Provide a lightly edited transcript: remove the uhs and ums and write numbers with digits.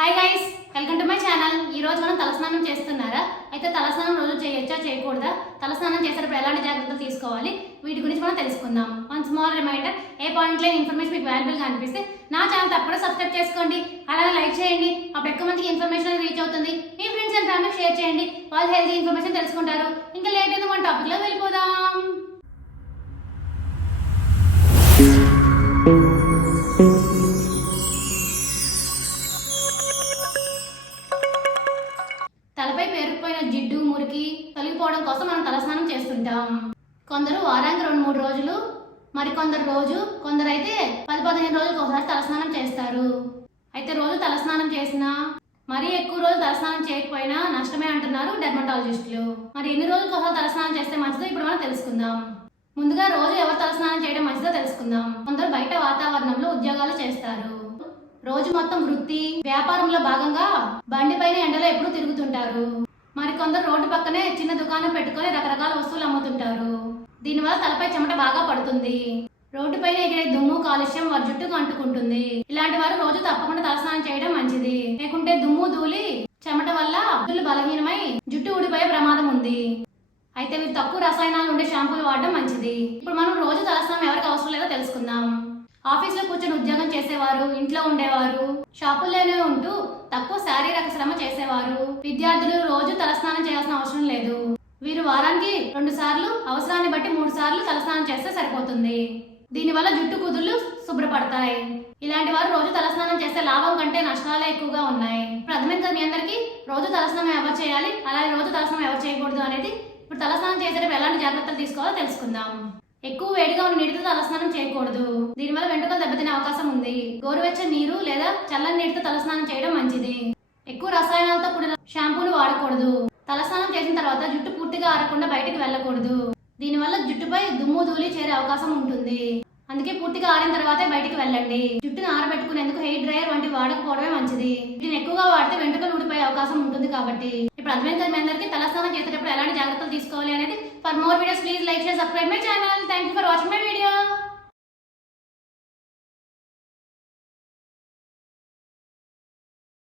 Hi guys, welcome to my channel. ఈ రోజు మనం తలస్నానం చేస్తున్నారా? అయితే తలస్నానం రోజు చేయొచ్చా చేయకూడదా, తలస్నానం చేసేటప్పుడు ఎలాంటి జాగ్రత్తలు తీసుకోవాలి, వీటి గురించి మనం తెలుసుకుందాం. వన్ స్మాల్ రిమైండర్, ఏ పాయింట్లో ఇన్ఫర్మేషన్ మీకు వాల్యుబుల్గా అనిపిస్తే నా ఛానల్ తప్పకుండా సబ్స్క్రైబ్ చేసుకోండి, అలాగే లైక్ చేయండి. అప్పుడు ఎక్కువ మందికి ఇన్ఫర్మేషన్ రీచ్ అవుతుంది. మీ ఫ్రెండ్స్ అండ్ ఫ్యామిలీకి షేర్ చేయండి, వాళ్ళు హెల్తీ ఇన్ఫర్మేషన్ తెలుసుకుంటారు. ఇంకా లేట్ ఎందుకు మన టాపిక్లో వెళ్ళిపోదాం. తలపై పేరుకుపోయిన జిడ్డు మురికి తొలగిపోవడం కోసం మనం తలస్నానం చేస్తుంటాం. కొందరు వారానికి 2-3 రోజులు, మరికొందరు రోజు, కొందరైతే 10-15 రోజులకు ఒకసారి తలస్నానం చేస్తారు. అయితే రోజు తలస్నానం చేసినా, మరీ ఎక్కువ రోజులు తలస్నానం చేయకపోయినా నష్టమే అంటున్నారు డెర్మటాలజిస్టులు. మరి ఎన్ని రోజులకు ఒకసారి తలస్నానం చేస్తే మంచిదో ఇప్పుడు మనం తెలుసుకుందాం. ముందుగా రోజు ఎవరు తలస్నానం చేయడం మంచిదో తెలుసుకుందాం. కొందరు బయట వాతావరణంలో ఉద్యోగాలు చేస్తారు. రోజు మొత్తం వృత్తి వ్యాపారంలో భాగంగా బండి పైన ఎండలో ఎప్పుడు తిరుగుతుంటారు. మరి కొందరు రోడ్డు పక్కనే చిన్న దుకాణం పెట్టుకొని రకరకాల వస్తువులు అమ్ముతుంటారు. దీనివల్ల తలపై చెమట బాగా పడుతుంది. రోడ్డు పైన ఎగిరే దుమ్ము కాలుష్యం వారి జుట్టుకు అంటుకుంటుంది. ఇలాంటి వారు రోజు తప్పకుండా తలస్నానం చేయడం మంచిది. లేకుంటే దుమ్ము ధూళి చెమట వల్ల జుట్టు బలహీనమై జుట్టు ఊడిపోయే ప్రమాదం ఉంది. అయితే మీరు తక్కువ రసాయనాలు ఉండే షాంపూలు వాడడం మంచిది. ఇప్పుడు మనం రోజు తలస్నానం ఎవరికి అవసరం లేదో తెలుసుకుందాం. ఆఫీస్ లో కూర్చొని ఉద్యోగం చేసేవారు, ఇంట్లో ఉండేవారు, షాపుల్లోనే ఉంటూ తక్కువ శారీరక శ్రమ చేసేవారు, విద్యార్థులు రోజు తలస్నానం చేయాల్సిన అవసరం లేదు. వీరు వారానికి 2 సార్లు, అవసరాన్ని బట్టి 3 సార్లు తలస్నానం చేస్తే సరిపోతుంది. దీనివల్ల జుట్టు కుదుళ్ళు శుభ్రపడతాయి. ఇలాంటి వారు రోజు తలస్నానం చేస్తే లాభం కంటే నష్టాలే ఎక్కువగా ఉన్నాయి. ఇప్పుడు అర్థమైంది మీ అందరికీ రోజు తలస్నానం ఎవరు చేయాలి, అలాగే రోజు తలస్నానం ఎవరు చేయకూడదు అనేది. ఇప్పుడు తలస్నానం చేసేటప్పుడు ఎలాంటి జాగ్రత్తలు తీసుకోవాలో తెలుసుకుందాం. ఎక్కువ వేడిగా ఉన్న నీటితో తలస్నానం చేయకూడదు. దీనివల్ల వెంట్రుకలు దెబ్బతినే అవకాశం ఉంది. గోరువెచ్చని నీరు లేదా చల్లని నీటితో తలస్నానం చేయడం మంచిది. ఎక్కువ రసాయనాలతో కూడిన షాంపూలు వాడకూడదు. తలస్నానం చేసిన తర్వాత జుట్టు పూర్తిగా ఆరకుండా బయటకు వెళ్ళకూడదు. దీనివల్ల జుట్టుపై దుమ్ము ధూళి చేరే అవకాశం ఉంటుంది. అందుకే పూర్తిగా ఆరిన తర్వాతే బయటకు వెళ్ళండి. జుట్టును ఆరబెట్టుకునేందుకు హెయిర్ డ్రైయర్ వంటివి వాడకపోవడమే మంచిది. దీన్ని ఎక్కువగా వాడితే వెంట్రుకలు ఊడిపోయే అవకాశం ఉంటుంది కాబట్టి. ఇప్పుడు అర్థమైంది మీ అందరికీ తలస్నానం చేసేటప్పుడు ఎలాంటి జాగ్రత్తలు తీసుకోవాలి అనేది. For more videos please like, share, subscribe my channel. Thank you for watching my video.